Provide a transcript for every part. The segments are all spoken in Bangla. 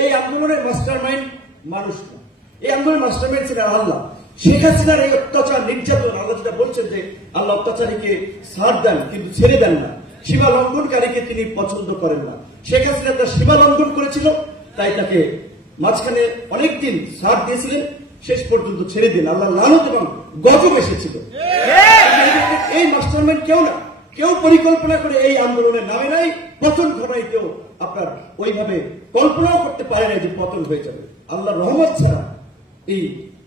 এই আন্দোলনের মাস্টারমাইন্ড মানুষ না, এই আন্দোলনের মাস্টারমাইন্ড ছিলেন আল্লাহ। শেখ হাসিনার এই অত্যাচার নির্যাতন, আল্লাহ যেটা বলছেন যে আল্লাহ অত্যাচারীকে ছাড় দেন কিন্তু ছেড়ে দেন না, সীমা লঙ্ঘনকারীকে তিনি পছন্দ করেন না। শেখ হাসিনা তার সীমা লঙ্ঘন করেছিল, তাই তাকে মাঝখানে অনেকদিন ছাড় দিয়েছিলেন, শেষ পর্যন্ত ছেড়ে দিন। আল্লাহ লানত এবং গজব এসেছিল। এই মাস্টারমাইন্ড কেউ না, কেউ পরিকল্পনা করে এই আন্দোলনের নামে নাই, পতন ঘটাই কেউ আপনার ওইভাবে কল্পনাও করতে পারে না যে পতন হয়ে যাবে। আল্লাহ রহমত ছাড়া এই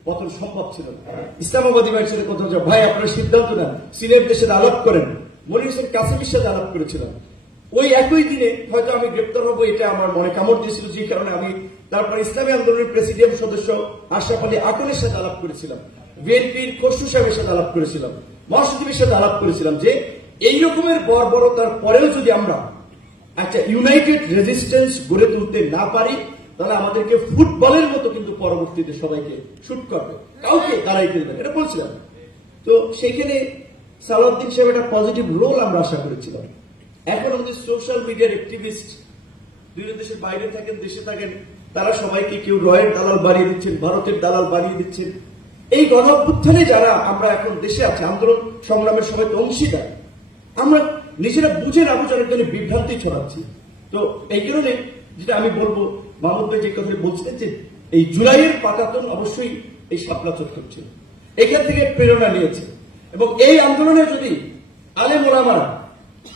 পতন সম্ভব ছিল না। ইসলামাবাদী ভাইয়ের সাথে কথা হচ্ছে, ভাই আপনারা সিদ্ধান্ত নেন, সিলেট দেশের আলাপ করেন। মনির হোসেন কাসেমের সাথে আলাপ করেছিলাম, ওই একই দিনে হয়তো আমি গ্রেপ্তার হবো, এটা আমার মনে কামড় দিয়েছিল, যে কারণে আমি তারপর ইসলামী আন্দোলনের প্রেসিডিয়াম সদস্য আশরাফ আলী আকনের সাথে আলাপ করেছিলাম, বিএনপির খসরু সাহেবের সাথে আলাপ করেছিলাম, মহাসচিবের সাথে আলাপ করেছিলাম যে এই রকমের বর্বরতার পরেও যদি আমরা একটা ইউনাইটেড রেজিস্ট্যান্স গড়ে তুলতে না পারি, তাহলে আমাদেরকে ফুটবলের মতো কিন্তু পরবর্তীতে সবাইকে শুট করবে, কাউকে দাঁড়াই ফেলবে, এটা বলছিলাম। তো সেখানে সালাউদ্দিন সাহেব একটা পজিটিভ রোল আমরা আশা করেছিলাম। এখন আমাদের সোশ্যাল মিডিয়ার অ্যাক্টিভিস্ট বিভিন্ন দেশের বাইরে থাকেন, দেশে থাকেন, তারা সবাইকে কেউ রয়ের দালাল বাড়িয়ে দিচ্ছেন, ভারতের দালাল বাড়িয়ে দিচ্ছেন। এই গণ অভ্যুত্থানে যারা আমরা এখন দেশে আছে, আন্দোলন সংগ্রামের সময় তো অংশীদার, আমরা নিজেরা বুঝে না বুঝে অনেক বিভ্রান্তি ছড়াচ্ছি। তো এই কারণে যেটা আমি বলবো, মাহমুদ ভাই যে কথা বলছিলেন যে এই জুলাইয়ের পাতাতন অবশ্যই এই শাপলা চত্বর ছিল, এখান থেকে প্রেরণা নিয়েছে। এবং এই আন্দোলনে যদি আলেম ওলামারা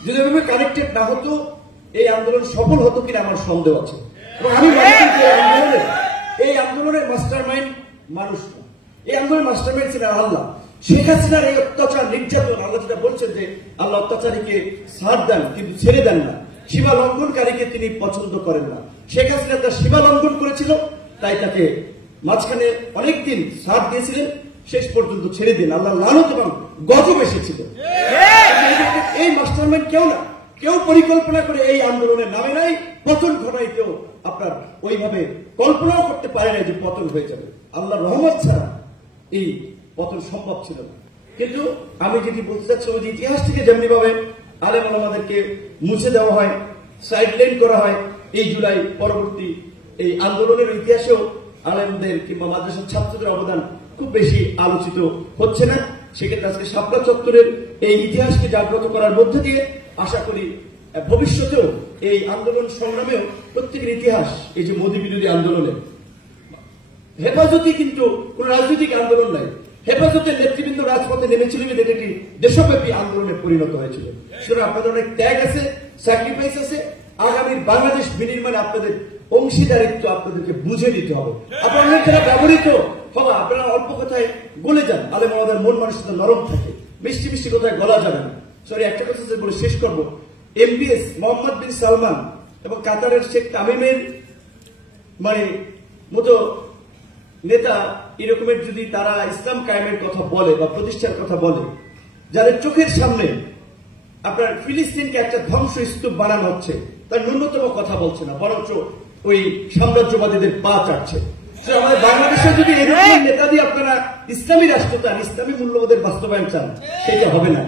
যদি এভাবে কানেক্টেড না হতো, এই আন্দোলন সফল হতো কিনা আমার সন্দেহ আছে। এবং আমি মনে করি যে এই আন্দোলনের মাস্টারমাইন্ড মানুষ না, এই আন্দোলনের মাস্টারমাইন্ড ছিলেন আল্লাহ। শেখ হাসিনার এই অত্যাচার নির্যাতন, আল্লাহ যেটা বলছেন যে আল্লাহ অত্যাচারীকে ছাড় দেন কিন্তু ছেড়ে দেন না, সীমা লঙ্ঘনকারীকে তিনি পছন্দ করেন না। শেখ হাসিনা তার সীমা লঙ্ঘন করেছিল, তাই তাকে মাঝখানে অনেকদিন ছাড় দিয়েছিলেন, শেষ পর্যন্ত ছেড়ে দিন। আল্লাহ লানত এবং গজব এসেছিল। এই মাস্টারমাইন্ড কেউ না, কেউ পরিকল্পনা করে এই আন্দোলনের নামে নাই, পতন ঘটাই কেউ আপনার ওইভাবে কল্পনাও করতে পারে না যে পতন হয়ে যাবে। আল্লাহ রহমত ছাড়া এই পতন সম্ভব ছিল না। কিন্তু আমি যেটি বলতে চাচ্ছি, ওই ইতিহাস থেকে যেমনি ভাবে আলেম ওলামাদেরকে মুছে দেওয়া হয়, সাইডলাইন করা হয়, এই জুলাই পরবর্তী এই আন্দোলনের ইতিহাসেও আলেমদের কিংবা মাদ্রাসার ছাত্রদের অবদান খুব বেশি আলোচিত হচ্ছে না। সেক্ষেত্রে আজকে শাপলা চত্বরের এই ইতিহাসকে জাগ্রত করার মধ্যে দিয়ে আশা করি ভবিষ্যতেও এই আন্দোলন সংগ্রামেও প্রত্যেকের ইতিহাস, এই যে মোদী বিরোধী আন্দোলনে হেফাজতি কিন্তু কোন রাজনৈতিক আন্দোলন নাই, হেফাজতের নেতৃবৃন্দ রাজপথে নেমেছিলেন, এটা একটি দেশব্যাপী আন্দোলনে পরিণত হয়েছিল। সুতরাং আপনাদের অনেক ত্যাগ আছে, স্যাক্রিফাইস আছে, আগামীর বাংলাদেশ বিনির্মাণে আপনাদের অংশীদারিত্ব আপনাদেরকে বুঝে দিতে হবে। আপনারা অনেক যারা ব্যবহৃত হবা, আপনারা অল্প কথায় গলে যান, আলেম আমাদের মন মানুষটা নরম থাকে, মিষ্টি মিষ্টি কথায় গলা যাবে না। সরি, একটা কথা বলে শেষ করবো, এমবিএস মোহাম্মদ বিন সালমান এবং কাতারের শেখ তামিমের মতো নেতা এরকমের যদি তারা ইসলাম কায়েমের কথা বলে বা প্রতিষ্ঠার কথা বলে, যাদের চোখের সামনে আপনার ফিলিস্তিনকে একটা ধ্বংস স্তূপ বানানো হচ্ছে, তার ন্যূনতম কথা বলছে না, বরঞ্চ ওই সাম্রাজ্যবাদীদের পা চাটছে। আমাদের বাংলাদেশে যদি এরকম নেতা দিয়ে আপনারা ইসলামী রাষ্ট্র চান, ইসলামী মূল্যবোধের বাস্তবায়ন চান, সেটা হবে না।